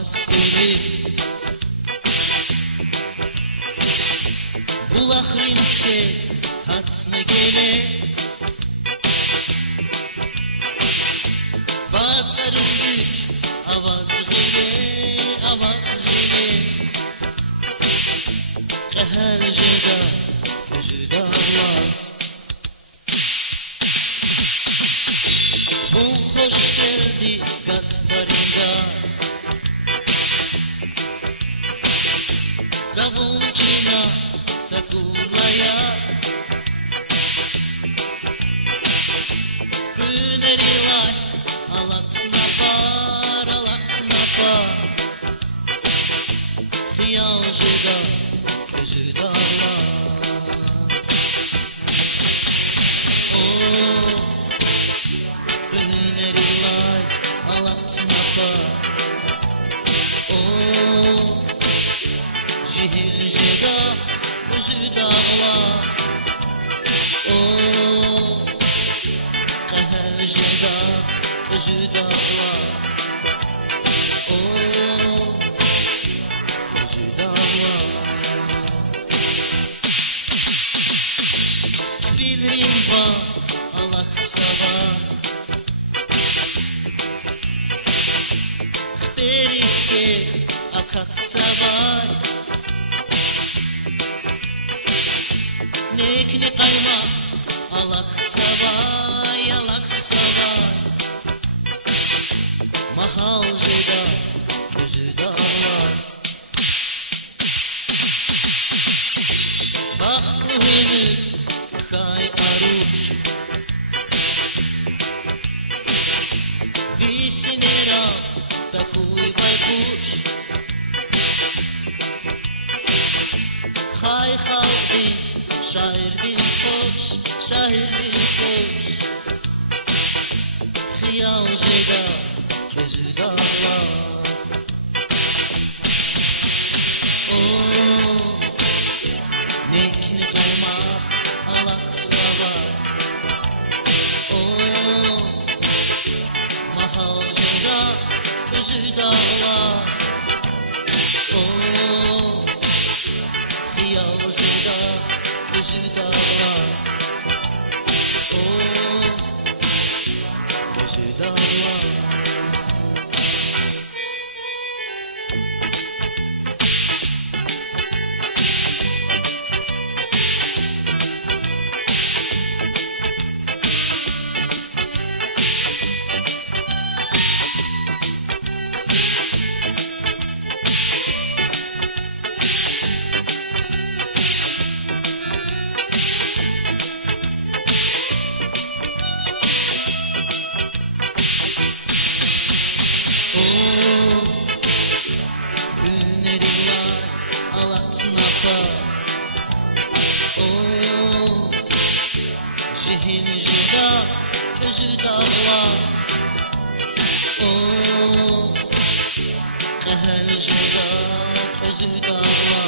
beli bulak rinse hatne gele batarım güç avaz gele qehel jeda gözü dağla bu hoş geldi gatfarinda Zavunçina da kulaya Güneri var alatna par Hiyal jeda gözü dağla Güneri var alatna par Cihil jeda gözü dağla qehel jeda gözü dağla gözü dağla Bilirim va Allah sava Xberike akak savay Nekni kaymak alak savay Mahal jeda gözü dağlar Bahtlı hünür kay aruş Visinera da fuy baykuş Kay halkın şairdin hoş Hiyal jeda gözü dağla Nekni kaymak alak sava Mahal jeda gözü dağla Hiyal jeda gözü dağla gözü dağla Cihil jeda gözü dağla qehel jeda gözü dağla